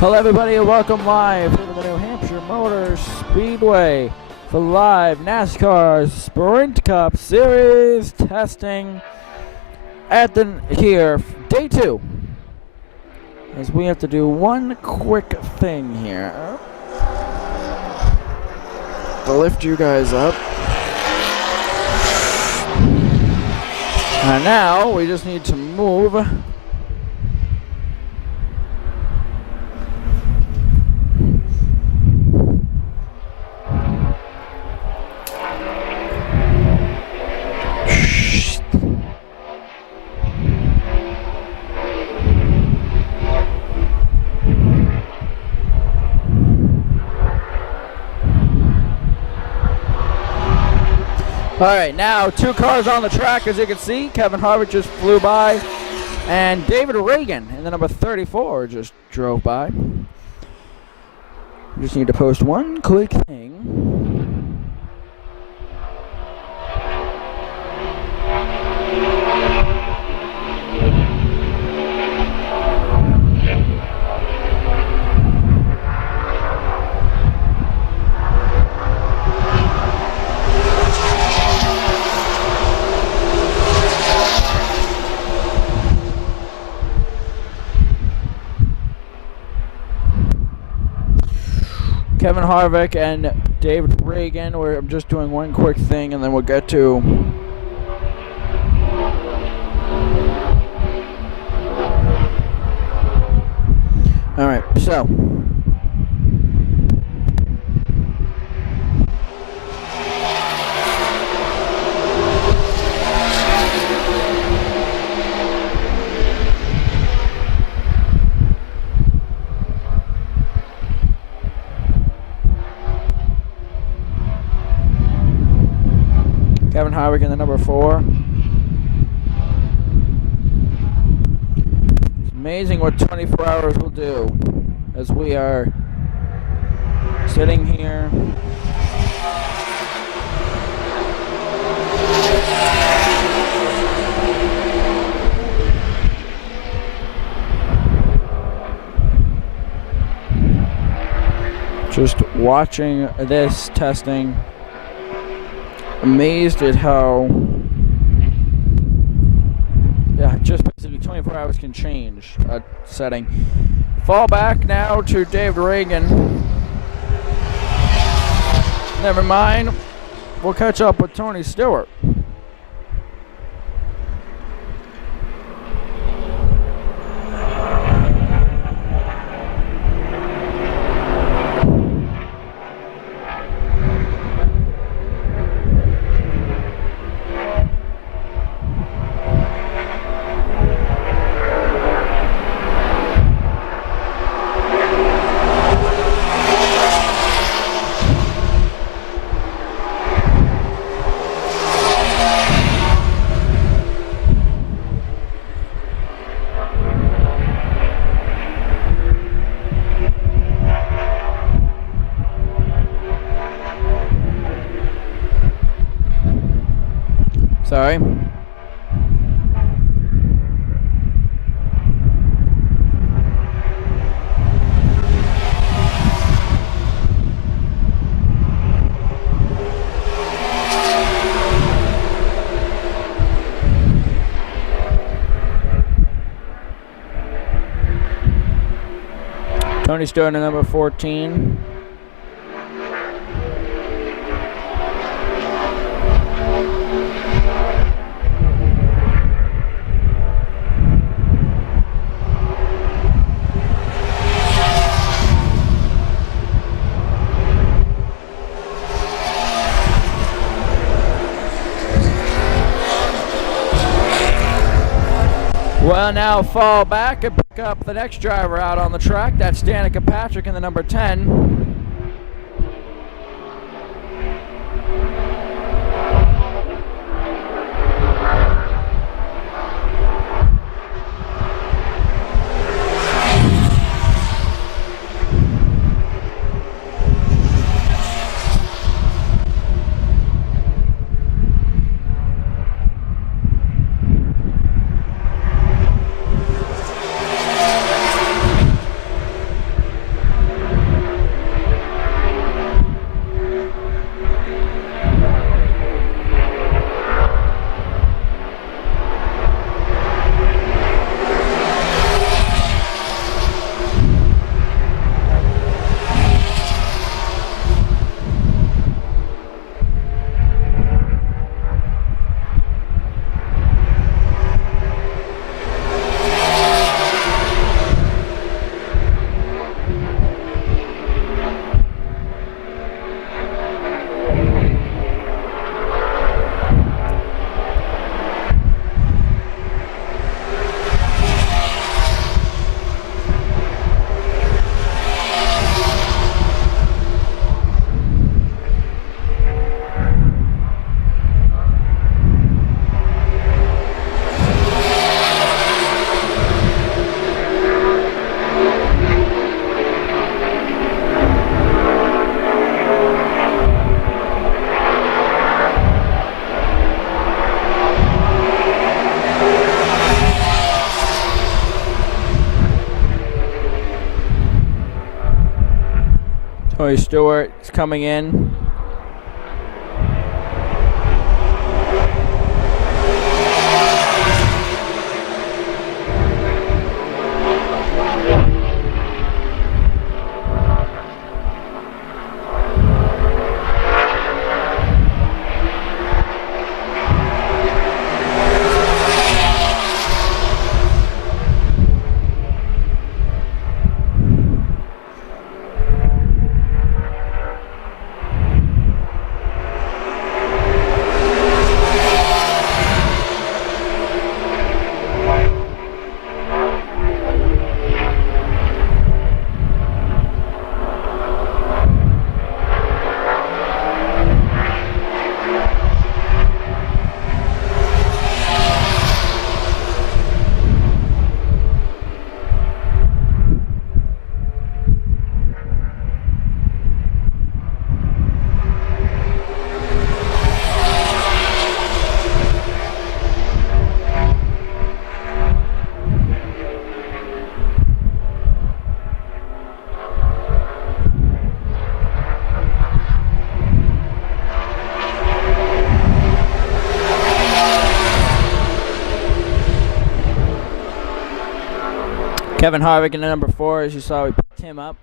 Hello everybody and welcome live to the New Hampshire Motor Speedway for live NASCAR Sprint Cup Series testing at here, day 2. As we have to do one quick thing here. To lift you guys up. And now we just need to move Alright, now 2 cars on the track, as you can see. Kevin Harvick just flew by, and David Reagan in the number 34 just drove by. We just need to post one quick thing. Kevin Harvick and David Reagan. I'm just doing one quick thing and then we'll get to alright, so Kevin Harvick in the number 4. It's amazing what 24 hours will do as we are sitting here. Just watching this testing. Amazed at how, just basically 24 hours can change a setting. Fall back now to David Reagan. Never mind. We'll catch up with Tony Stewart. Sorry. Tony Stewart at number 14. Well, now fall back and pick up the next driver out on the track. That's Danica Patrick in the number 10. Tony Stewart is coming in. Kevin Harvick in the number 4, as you saw, we picked him up.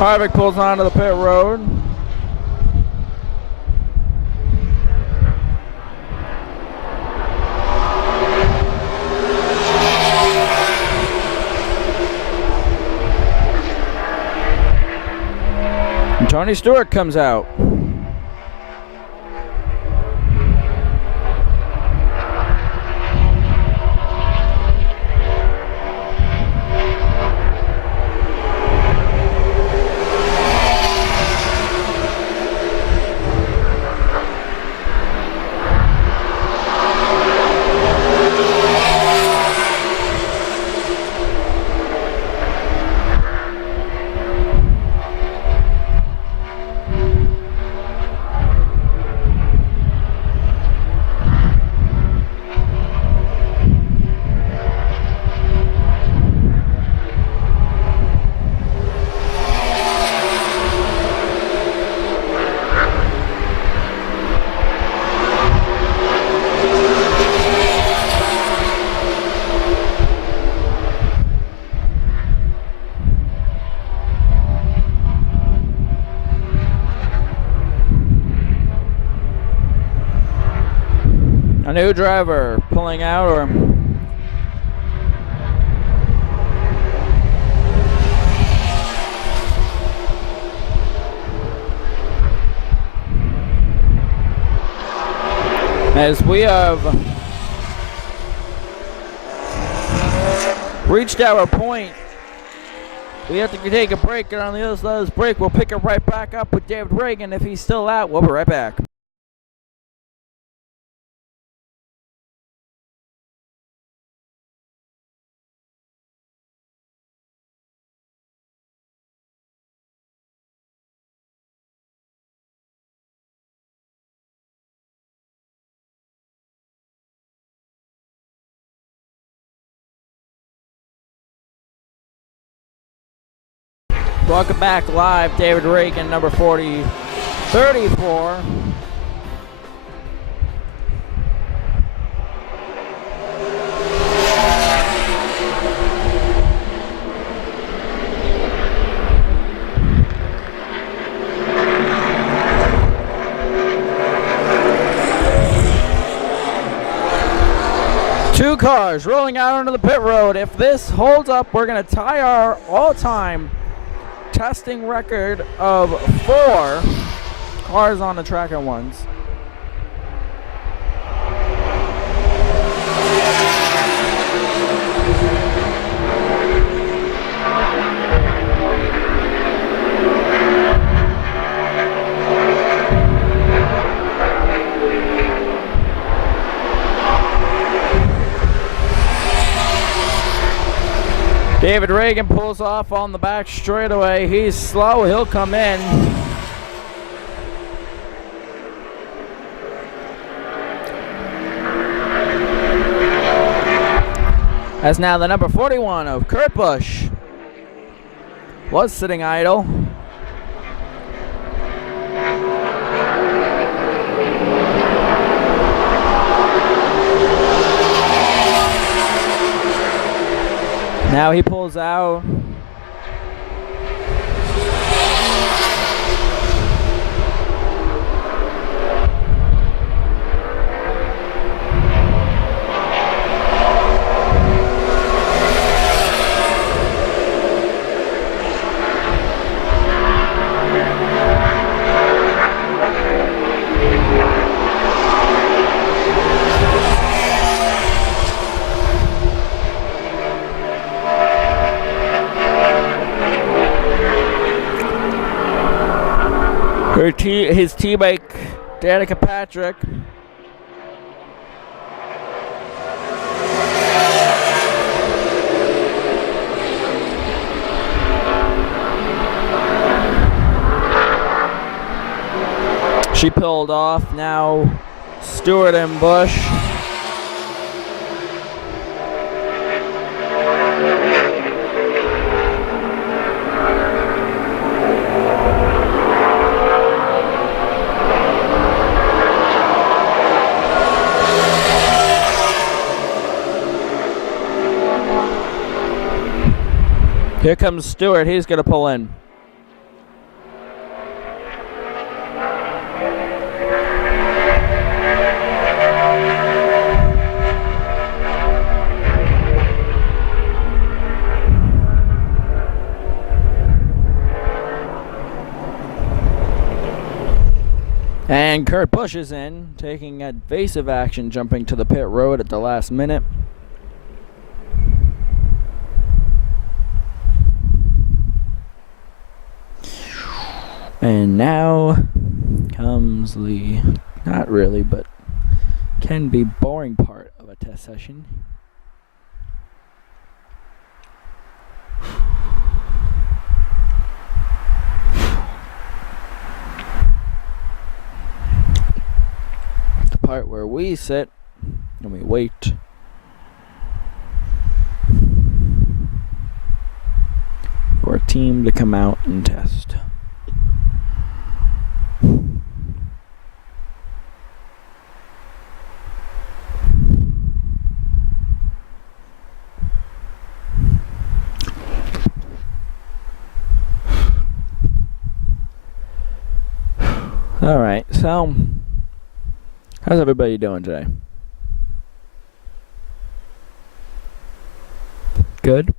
Harvick pulls onto the pit road. And Tony Stewart comes out. A new driver pulling out, or as we have reached our point, we have to take a break, and on the other side of this break, we'll pick it right back up with David Reagan. If he's still out, we'll be right back. Welcome back live, David Reagan, number 34. Two cars rolling out onto the pit road. If this holds up, we're going to tie our all-time testing record of 4 cars on the track at once. David Reagan pulls off on the back straightaway. He's slow. He'll come in. That's now the number 41 of Kurt Busch. Was sitting idle. Now he pulls out. His teammate, Danica Patrick. She pulled off. Now Stewart and Busch. Here comes Stewart. He's going to pull in. And Kurt Busch is in, taking evasive action, jumping to the pit road at the last minute. And now comes the, not really, but can be boring part of a test session. The part where we sit and we wait for a team to come out and test. All right, so how's everybody doing today? Good?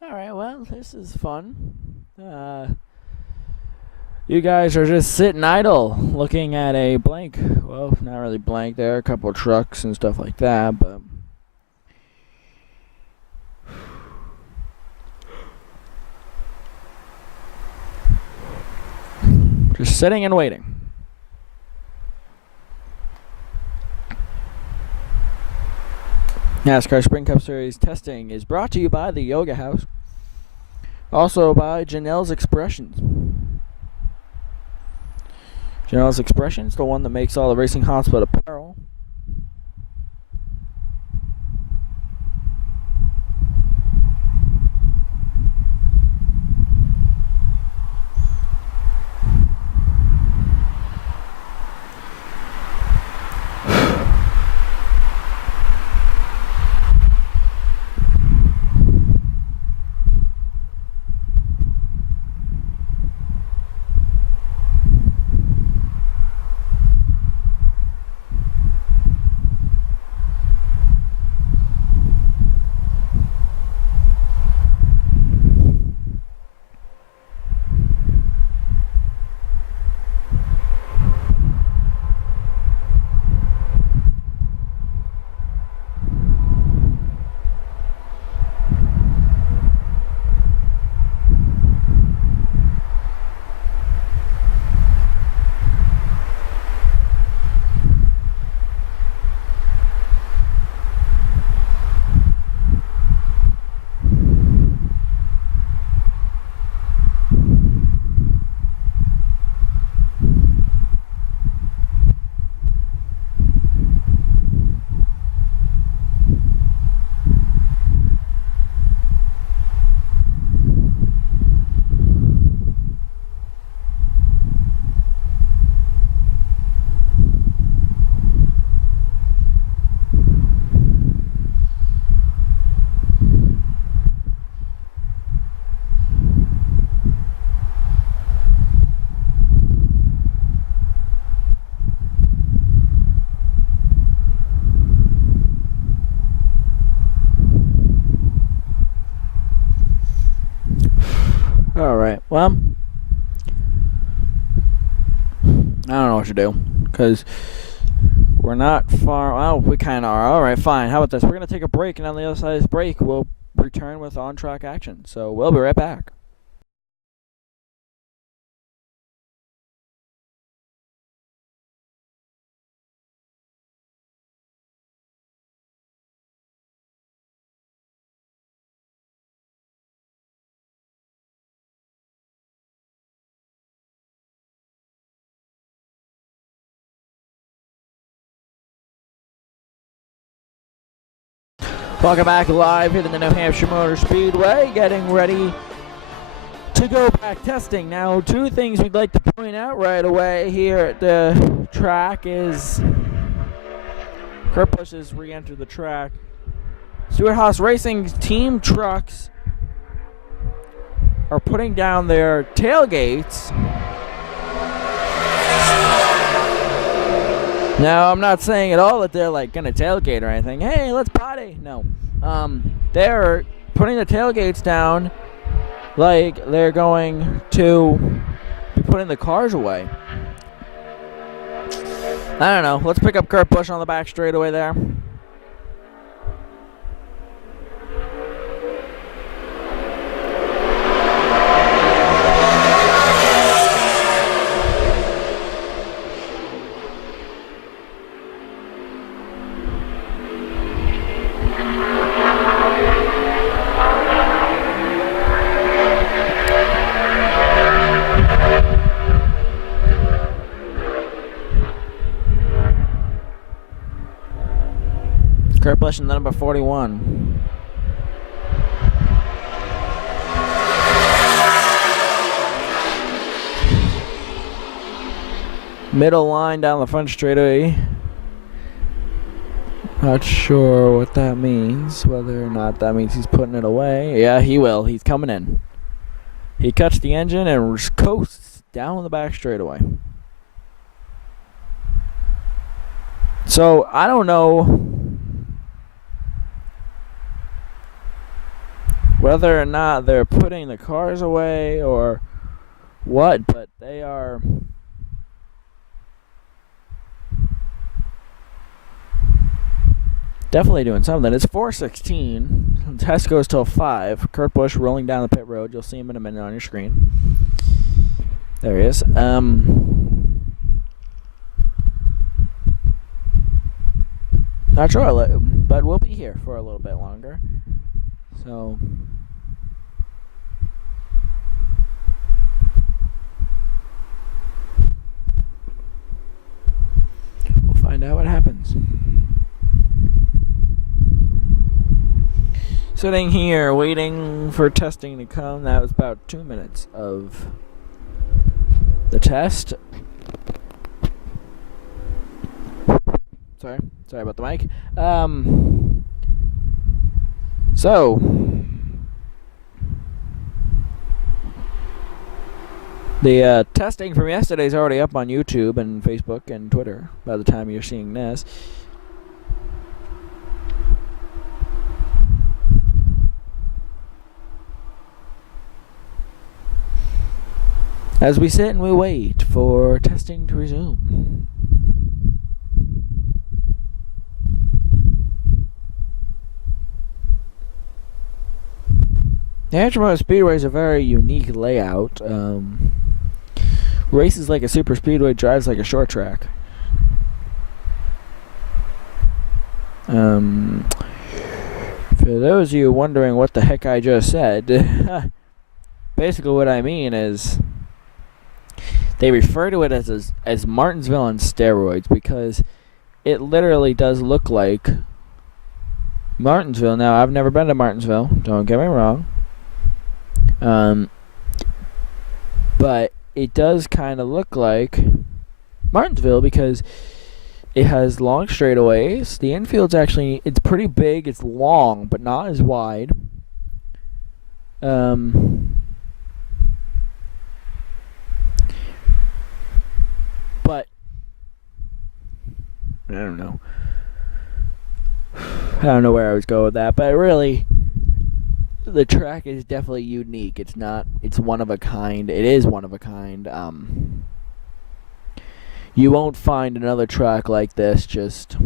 All right, well, this is fun. You guys are just sitting idle, looking at a blank. Well, not really blank. There are a couple of trucks and stuff like that, but just sitting and waiting. NASCAR Spring Cup Series testing is brought to you by the Yoga House. Also by Janelle's Expressions. Janelle's Expressions, the one that makes all the Racing Hotspot apparel. Well, I don't know what to do, because we're not far. Well, we kind of are. All right, fine. How about this? We're going to take a break, and on the other side of this break, we'll return with on-track action. So we'll be right back. Welcome back live here in the New Hampshire Motor Speedway, getting ready to go back testing. Now, two things we'd like to point out right away here at the track is Kurt Busch has re-entered the track. Stewart Haas Racing team trucks are putting down their tailgates. Now, I'm not saying at all that they're like gonna tailgate or anything. Hey, let's party. No. They're putting the tailgates down like they're going to be putting the cars away. I don't know. Let's pick up Kurt Busch on the back straightaway there. Kurt Busch in the number 41. Middle line down the front straightaway. Not sure what that means. Whether or not that means he's putting it away. Yeah, he will. He's coming in. He cuts the engine and coasts down the back straightaway. So, I don't know whether or not they're putting the cars away or what, but they are definitely doing something. It's 4:16. The test goes till 5. Kurt Busch rolling down the pit road. You'll see him in a minute on your screen. There he is. Not sure, but we'll be here for a little bit longer. So we'll find out what happens. Sitting here waiting for testing to come. That was about 2 minutes of the test. Sorry about the mic. So the testing from yesterday is already up on YouTube and Facebook and Twitter by the time you're seeing this. As we sit and we wait for testing to resume. The Hampshire Speedway is a very unique layout. Races like a super speedway, drives like a short track. For those of you wondering what the heck I just said, basically what I mean is they refer to it as Martinsville on steroids because it literally does look like Martinsville. Now, I've never been to Martinsville, don't get me wrong. But it does kind of look like Martinsville because it has long straightaways. The infield's actually, it's pretty big, it's long, but not as wide. But I don't know. I don't know where I was going with that, but really, the track is definitely unique. It's one of a kind. It is one of a kind. You won't find another track like this just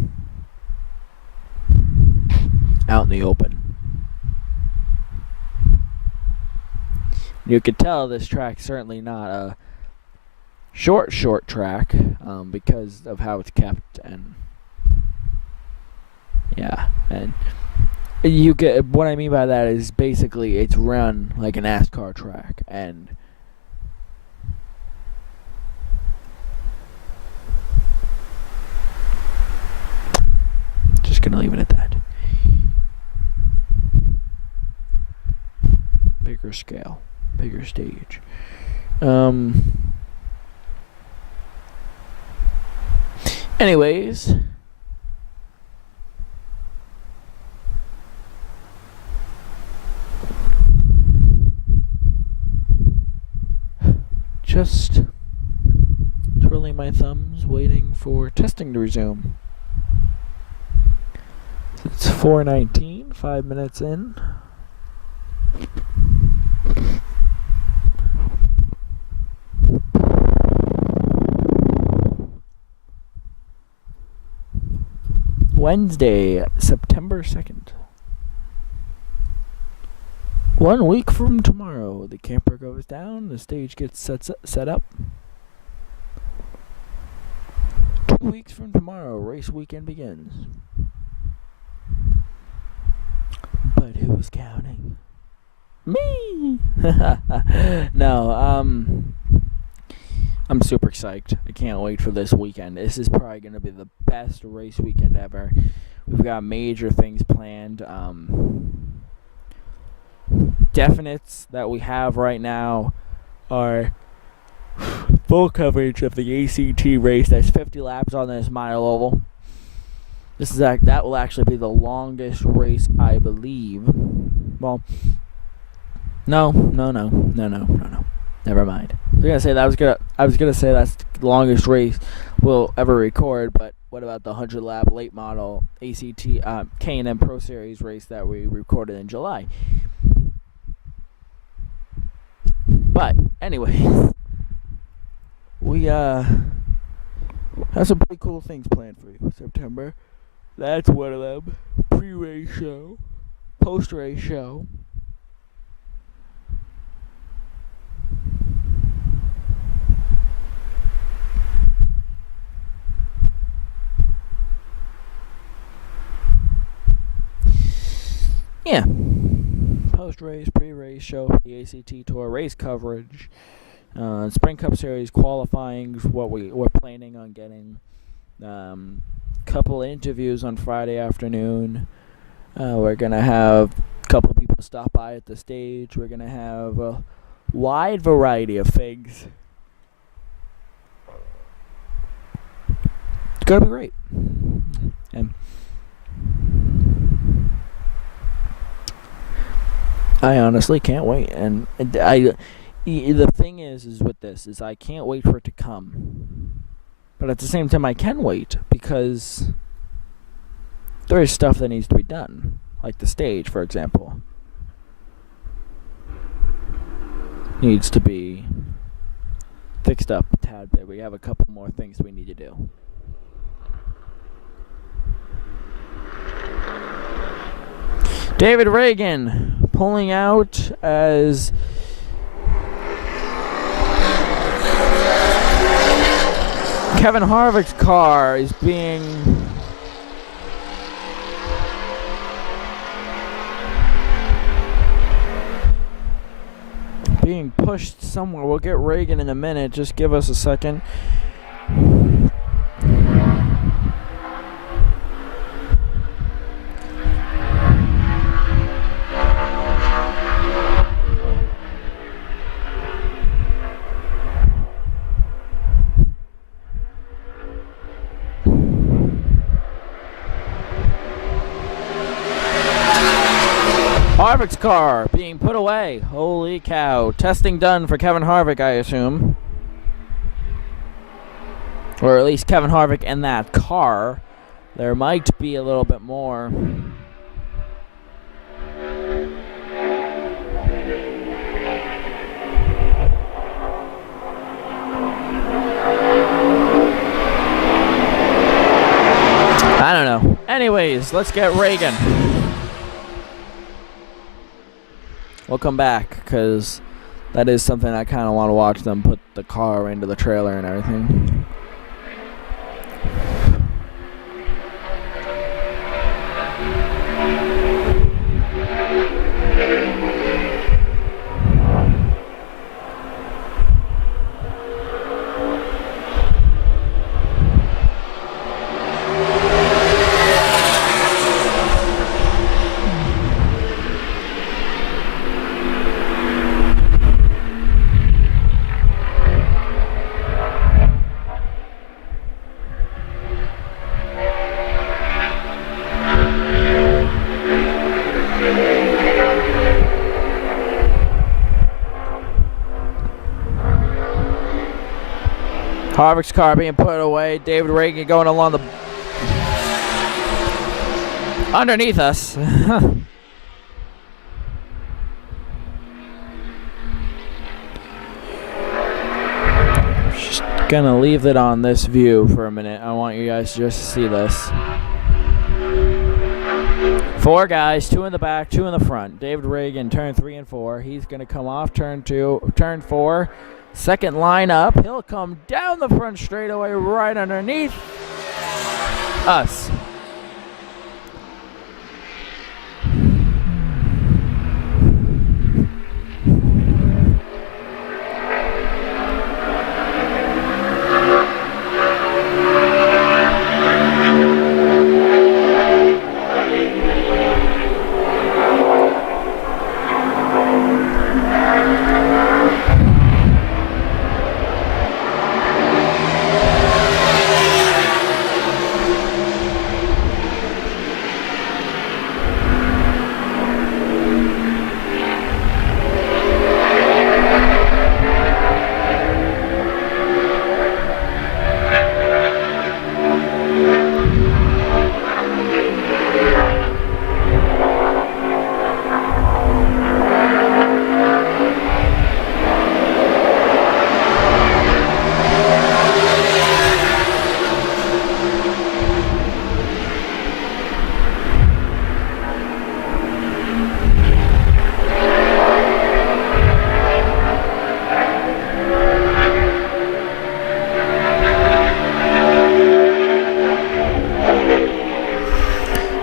out in the open. You could tell this track's certainly not a short track because of how it's kept, and yeah, and you get what I mean by that is basically it's run like a NASCAR track, and just gonna leave it at that. Bigger scale, bigger stage. Anyways, just twirling my thumbs, waiting for testing to resume. It's 4:19, 5 minutes in. Wednesday, September 2nd. 1 week from tomorrow, the camper goes down, the stage gets set up. 2 weeks from tomorrow, race weekend begins. But who's counting? Me! No, I'm super psyched. I can't wait for this weekend. This is probably going to be the best race weekend ever. We've got major things planned. Definites that we have right now are full coverage of the ACT race. That's 50 laps on this mile oval. That will actually be the longest race, I believe. Well, no. Never mind. I was gonna say that's the longest race we'll ever record, but what about the 100-lap late model ACT K&M Pro Series race that we recorded in July? But anyway, we have some pretty cool things planned for you. September, that's one of them. Pre-race show, post-race show. Yeah. Post-race, pre-race show for the ACT Tour, race coverage, Spring Cup Series qualifying, what we're planning on getting, couple interviews on Friday afternoon. We're going to have a couple people stop by at the stage. We're going to have a wide variety of things. It's going to be great. And I honestly can't wait, and the thing is with this is I can't wait for it to come, but at the same time I can wait because there is stuff that needs to be done, like the stage, for example, needs to be fixed up a tad bit. We have a couple more things we need to do. David Reagan pulling out as Kevin Harvick's car is being pushed somewhere. We'll get Reagan in a minute. Just give us a second. Harvick's car being put away. Holy cow. Testing done for Kevin Harvick, I assume. Or at least Kevin Harvick and that car. There might be a little bit more. I don't know. Anyways, let's get Reagan. We'll come back, because that is something I kind of want to watch them put the car into the trailer and everything. Harvick's car being put away. David Reagan going along the underneath us. Just gonna leave it on this view for a minute. I want you guys to just see this. 4 guys, 2 in the back, 2 in the front. David Reagan, turn 3 and 4. He's gonna come off turn 4. Second line up, he'll come down the front straightaway right underneath us.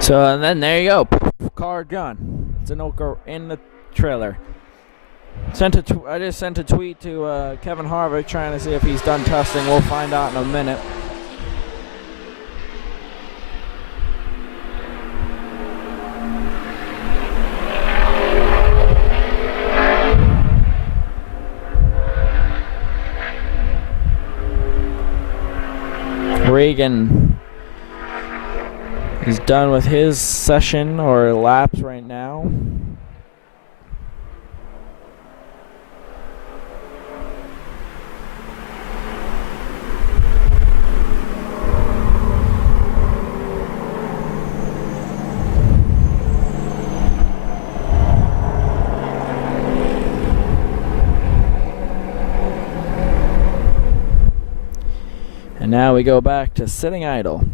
So, and then there you go. Car gone. It's in the trailer. I just sent a tweet to Kevin Harvick trying to see if he's done testing. We'll find out in a minute. Reagan is done with his session or laps right now. And now we go back to sitting idle.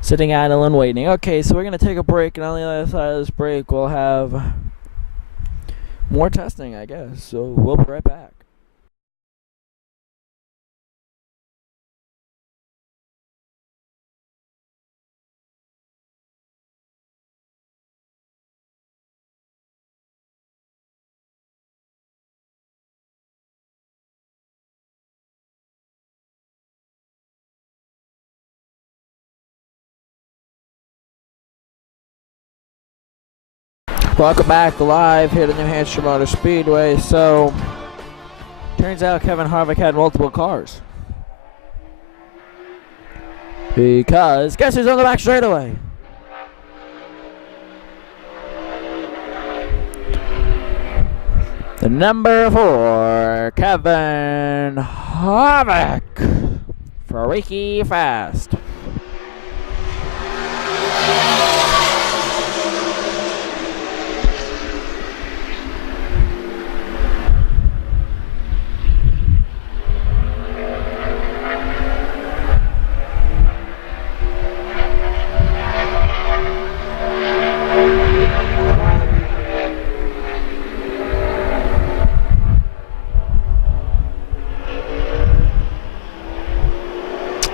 Sitting idle and waiting. Okay, so we're going to take a break, and on the other side of this break, we'll have more testing, I guess. So we'll be right back. Welcome back live here at the New Hampshire Motor Speedway. So, turns out Kevin Harvick had multiple cars. Because, guess who's on the back straightaway? The number 4 Kevin Havoc. Freaky fast.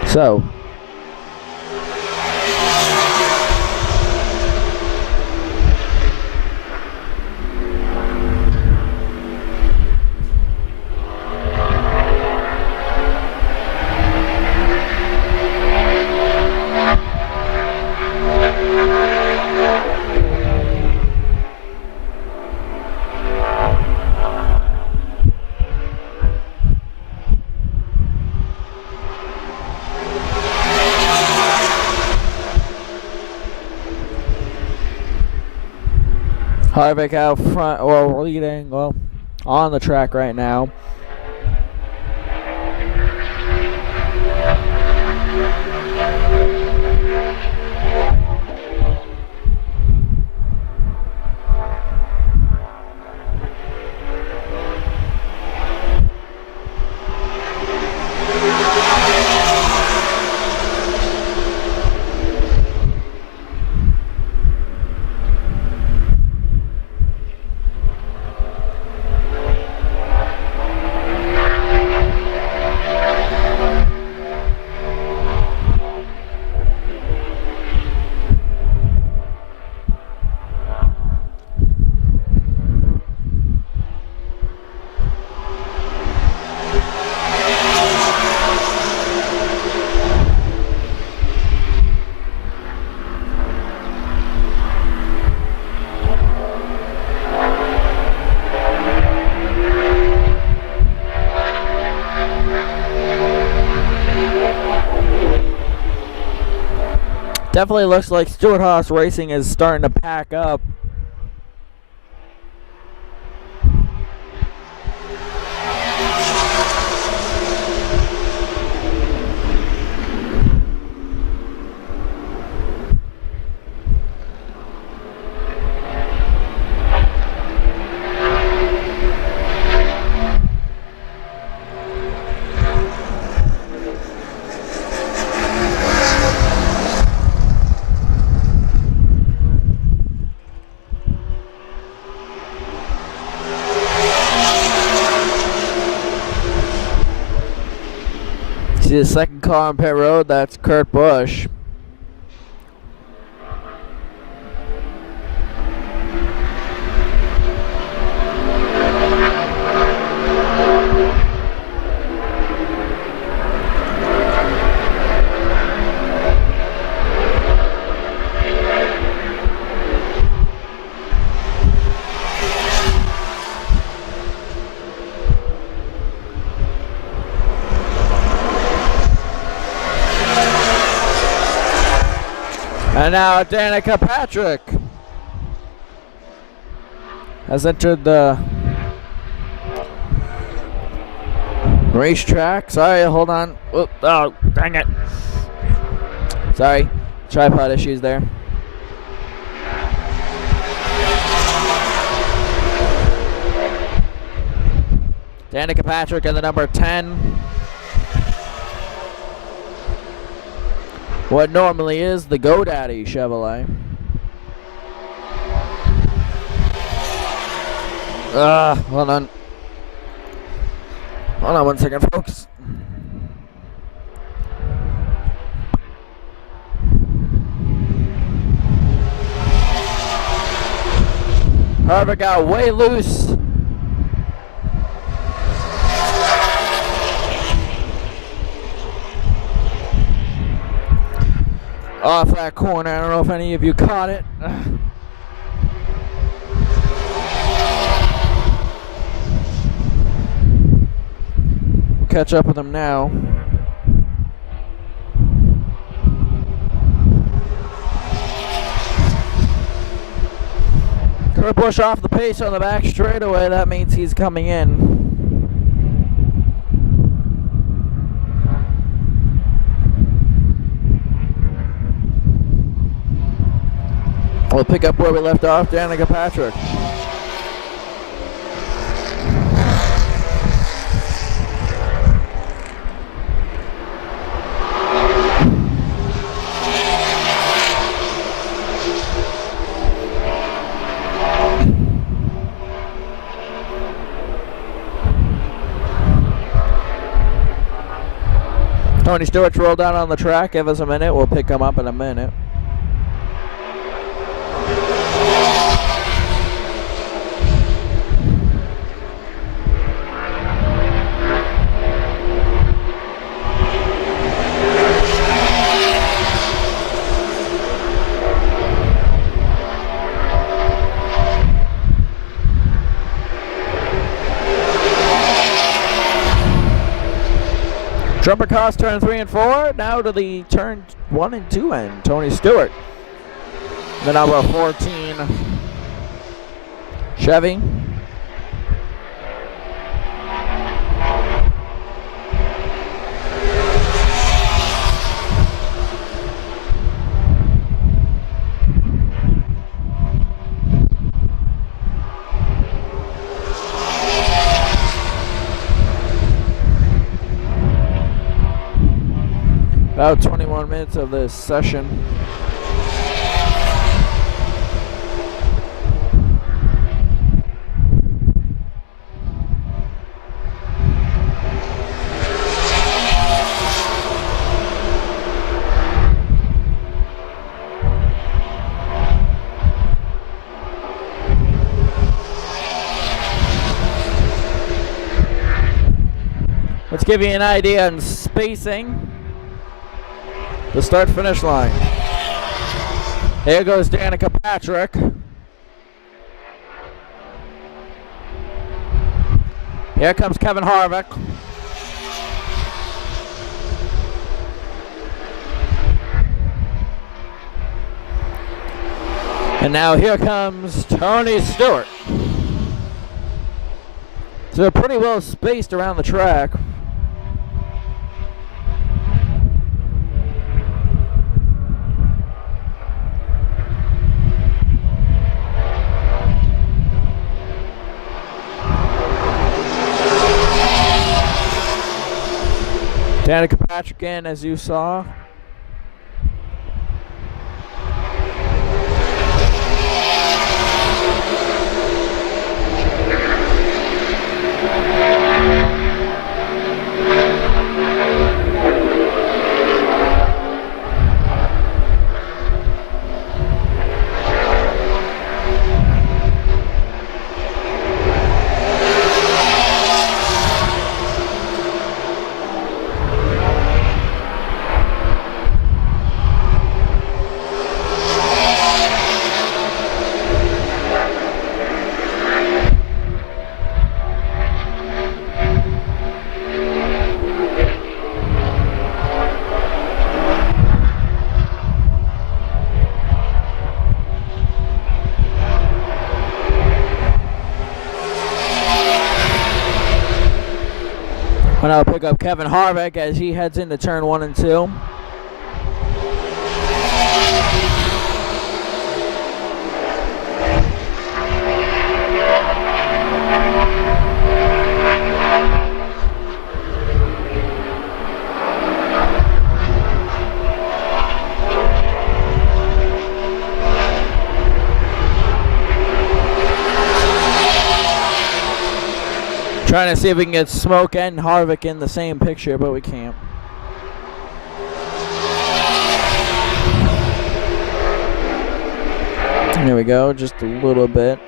So, Harvick out front, or leading, well, on the track right now. Definitely looks like Stewart Haas Racing is starting to pack up. See the second car on pit road, that's Kurt Busch. And now Danica Patrick has entered the racetrack. Sorry, hold on. Oh, dang it. Sorry, tripod issues there. Danica Patrick in the number 10. What normally is the GoDaddy Chevrolet. Hold on. Hold on 1 second, folks. Harvick got way loose. Off that corner. I don't know if any of you caught it. We'll catch up with him now. Kurt Busch off the pace on the back straightaway. That means he's coming in. We'll pick up where we left off, Danica Patrick. Tony Stewart's rolled down on the track. Give us a minute. We'll pick him up in a minute. Jumper cross turn 3 and 4. Now to the turn 1 and 2 end. Tony Stewart. The number 14 Chevy. About 21 minutes of this session. Let's give you an idea on spacing. The start-finish line. Here goes Danica Patrick. Here comes Kevin Harvick. And now here comes Tony Stewart. So they're pretty well spaced around the track. Danica Patrick in, as you saw. And I'll pick up Kevin Harvick as he heads into turn 1 and 2. Trying to see if we can get Smoke and Harvick in the same picture, but we can't. Here we go, just a little bit.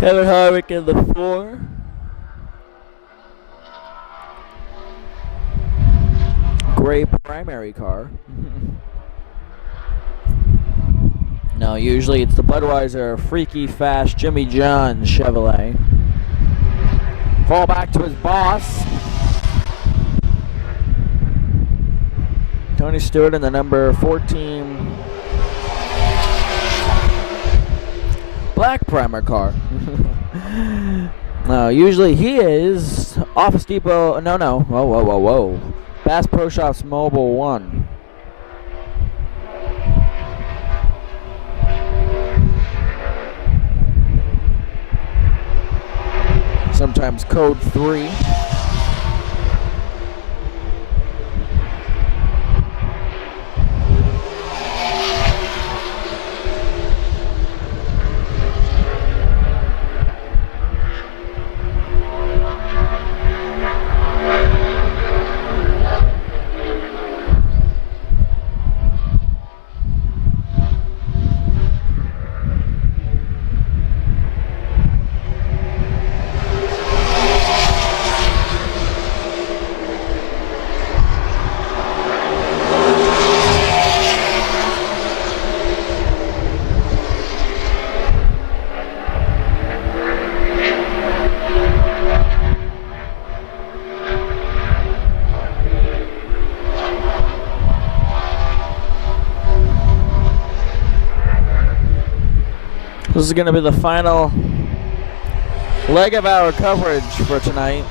Kevin Harvick in the 4. Gray primary car. No, usually it's the Budweiser Freaky Fast Jimmy John Chevrolet. Fall back to his boss. Tony Stewart in the number 14 black primer car. Usually he is Office Depot. No. Whoa. Bass Pro Shops Mobile 1. Sometimes code 3. This is going to be the final leg of our coverage for tonight.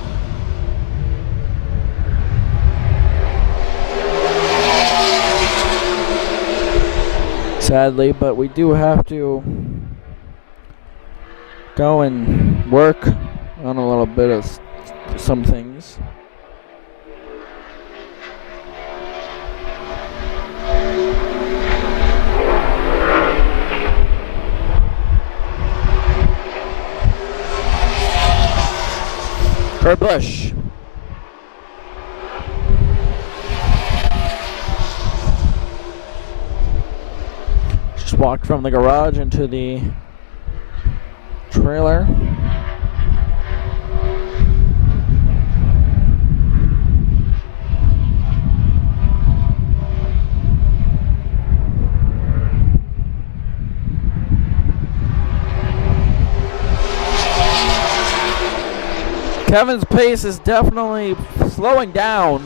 Sadly, but we do have to go and work on a little bit of some things. Kurt Busch. Just walked from the garage into the trailer. Kevin's pace is definitely slowing down,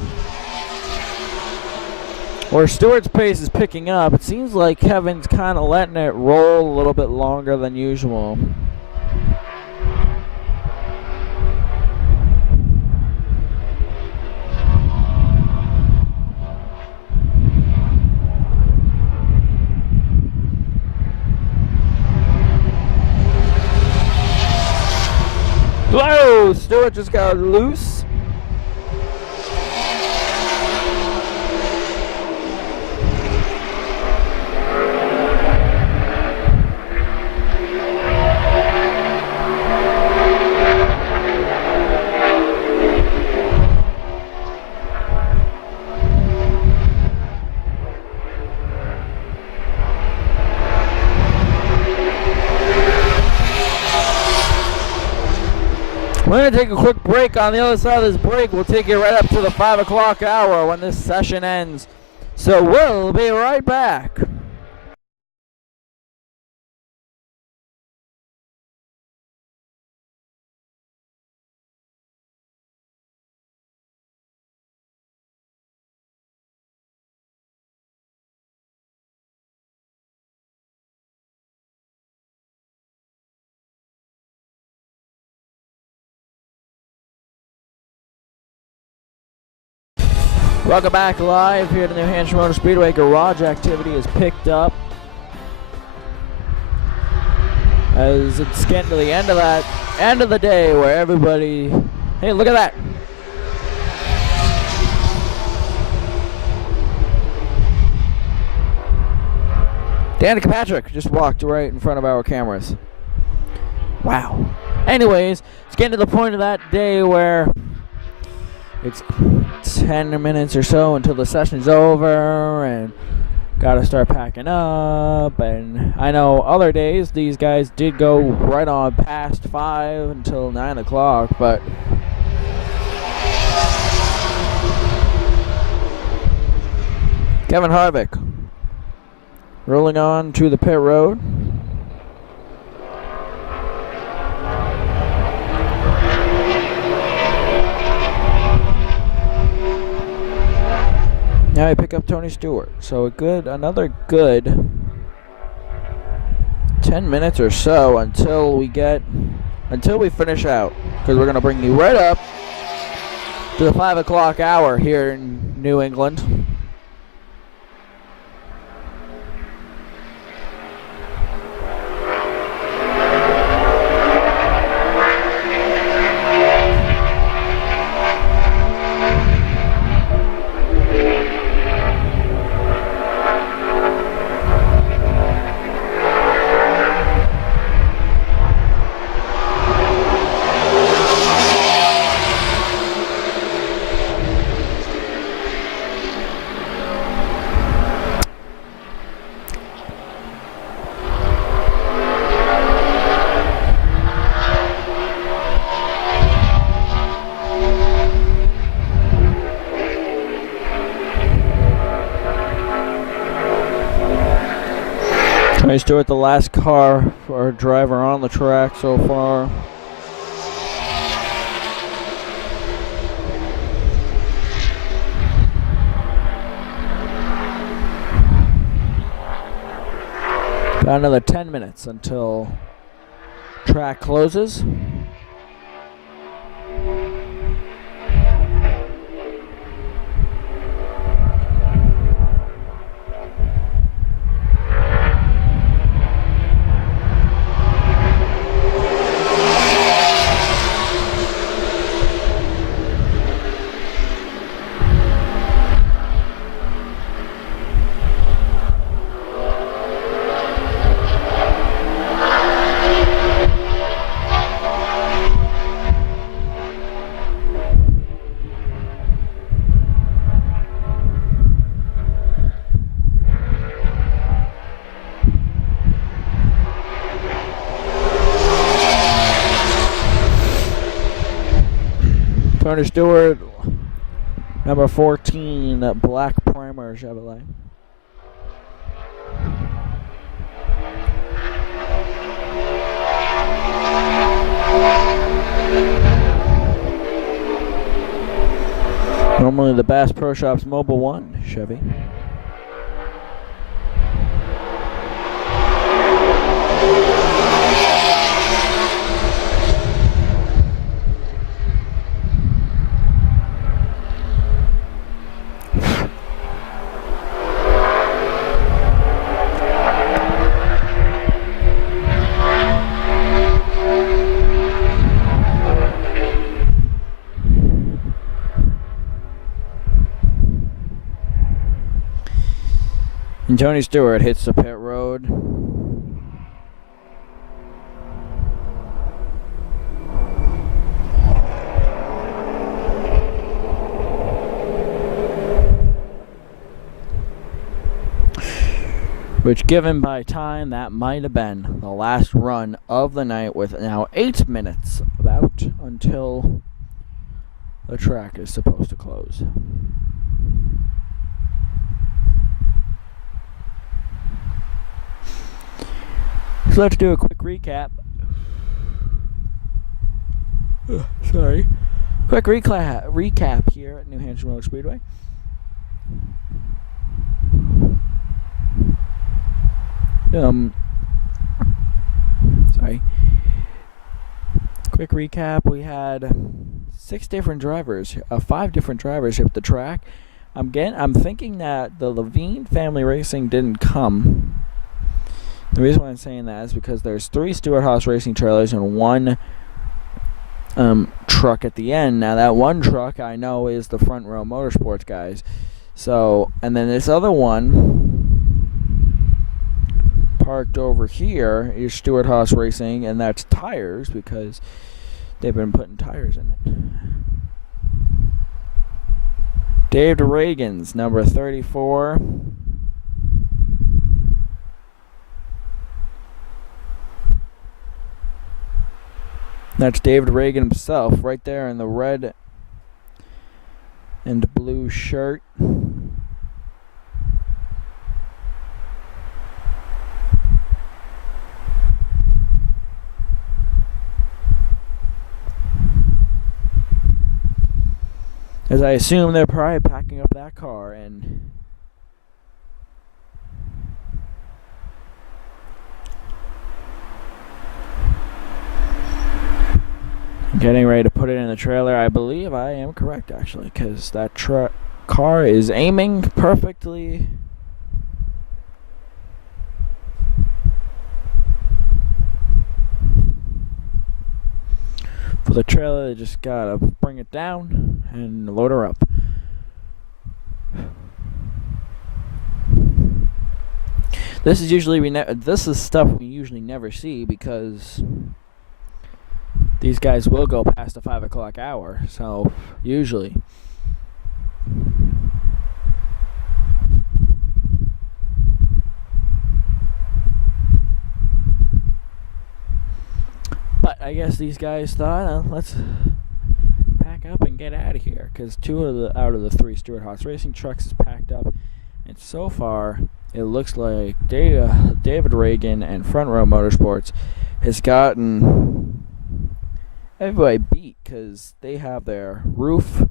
where Stewart's pace is picking up. It seems like Kevin's kind of letting it roll a little bit longer than usual. Whoa! Stewart just got loose. We're going to take a quick break. On the other side of this break, we'll take you right up to the 5 o'clock hour when this session ends. So we'll be right back. Welcome back live here to the New Hampshire Motor Speedway. Garage activity is picked up as it's getting to the end of the day where everybody, hey, look at that. Danica Patrick just walked right in front of our cameras. Wow. Anyways, it's getting to the point of that day where it's 10 minutes or so until the session's over and gotta start packing up. And I know other days these guys did go right on past 5 until 9 o'clock, but Kevin Harvick rolling on to the pit road. Now I pick up Tony Stewart. So another good 10 minutes or so until we finish out, because we're going to bring you right up to the 5 o'clock hour here in New England. Tony Stewart, the last car or driver on the track so far. About another 10 minutes until track closes. Tony Stewart, number 14, black primer Chevrolet. Normally the Bass Pro Shops Mobile 1 Chevy. And Tony Stewart hits the pit road. Which, given by time, that might have been the last run of the night, with now 8 minutes about until the track is supposed to close. So let's do a quick recap. Sorry. Quick recap here at New Hampshire Motor Speedway. Sorry. Quick recap. We had 5 different drivers hit the track. I'm thinking that the Levine Family Racing didn't come. The reason why I'm saying that is because there's 3 Stewart-Haas Racing trailers and 1 truck at the end. Now that 1 truck I know is the Front Row Motorsports guys. So, and then this other one parked over here is Stewart-Haas Racing, and that's tires because they've been putting tires in it. Dave Reagan's number 34. That's David Reagan himself right there in the red and blue shirt. As I assume they're probably packing up that car and getting ready to put it in the trailer. I believe I am correct, actually, because that car is aiming perfectly. For the trailer, they just gotta bring it down and load her up. This is usually this is stuff we usually never see because these guys will go past the 5 o'clock hour. So usually. But I guess these guys thought, let's pack up and get out of here, because out of the 3 Stewart-Haas Racing trucks is packed up, and so far it looks like David Reagan and Front Row Motorsports has gotten everybody beat, because they have their roof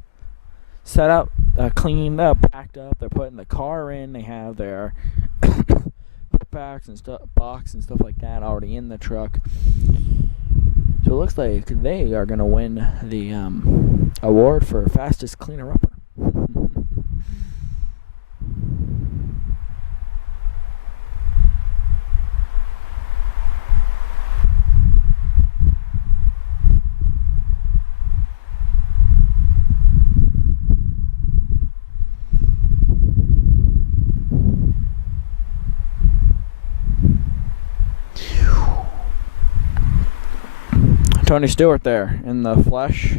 set up, cleaned up, packed up. They're putting the car in. They have their packs and box and stuff like that already in the truck. So it looks like they are going to win the award for fastest cleaner-upper. Tony Stewart there in the flesh.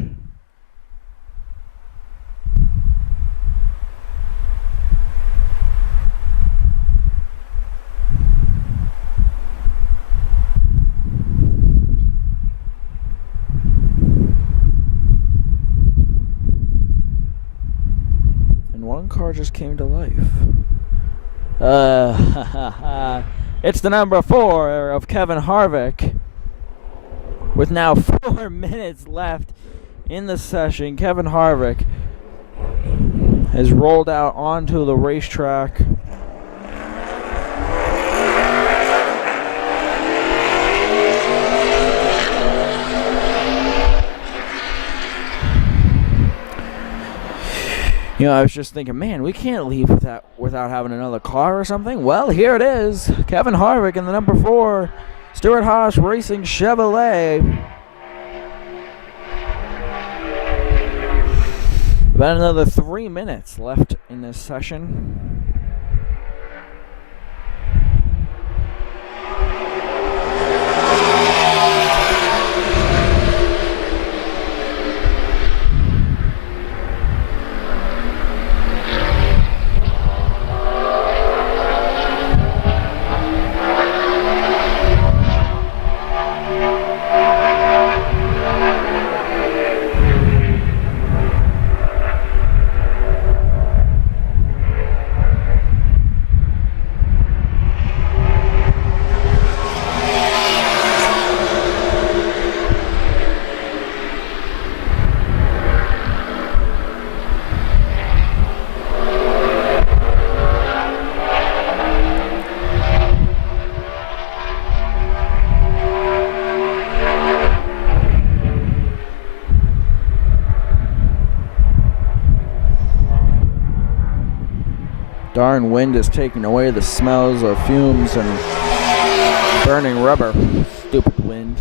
And one car just came to life. It's the number 4 of Kevin Harvick. With now 4 minutes left in the session, Kevin Harvick has rolled out onto the racetrack. You know, I was just thinking, man, we can't leave without having another car or something. Well, here it is. Kevin Harvick in the number 4 Stewart-Haas Racing Chevrolet. About another 3 minutes left in this session. Darn wind is taking away the smells of fumes and burning rubber. Stupid wind.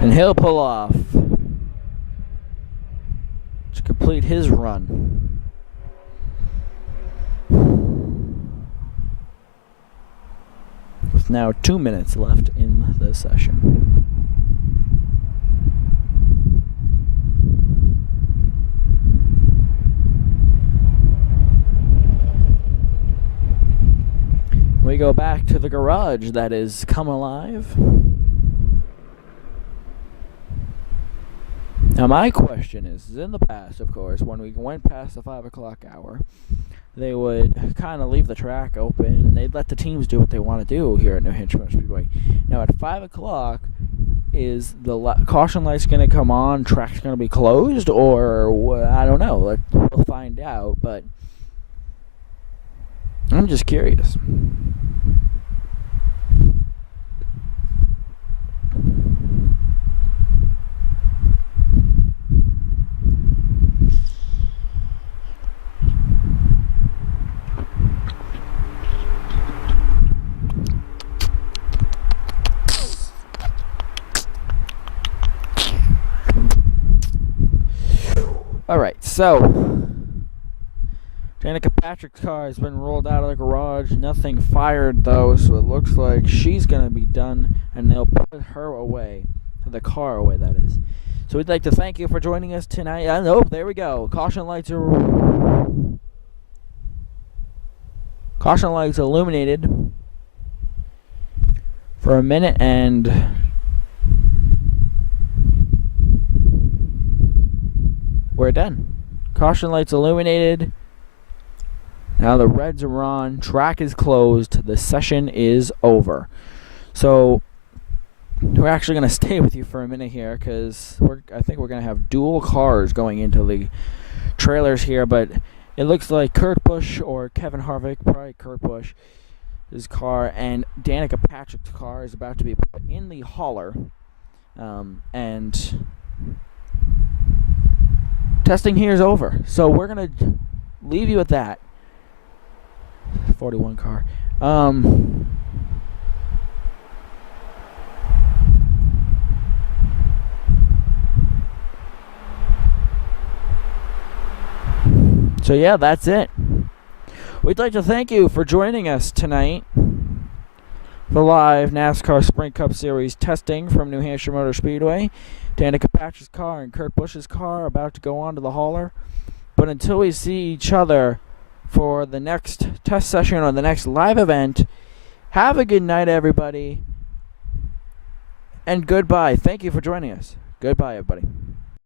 And he'll pull off to complete his run. With now 2 minutes left in the session. We go back to the garage that is come alive. Now my question is in the past, of course, when we went past the 5 o'clock hour, they would kind of leave the track open and they'd let the teams do what they want to do here at New Hampshire Motor Speedway. Now at 5 o'clock, is the caution lights going to come on, track's going to be closed, or I don't know. We'll find out, but I'm just curious. Alright, so Danica Patrick's car has been rolled out of the garage. Nothing fired though, so it looks like she's going to be done, and they'll put her away. The car away, that is. So we'd like to thank you for joining us tonight. Oh, there we go. Caution lights illuminated for a minute, and we're done. Caution lights illuminated. Now the reds are on. Track is closed. The session is over. So we're actually going to stay with you for a minute here because I think we're going to have dual cars going into the trailers here. But it looks like Kurt Busch or Kevin Harvick, probably Kurt Busch, his car, and Danica Patrick's car is about to be put in the hauler. And testing here is over. So we're going to leave you at that. 41 car. So yeah, that's it. We'd like to thank you for joining us tonight for live NASCAR Sprint Cup Series testing from New Hampshire Motor Speedway. Danica Patrick's car and Kurt Busch's car are about to go on to the hauler. But until we see each other for the next test session or the next live event, have a good night, everybody. And goodbye. Thank you for joining us. Goodbye, everybody.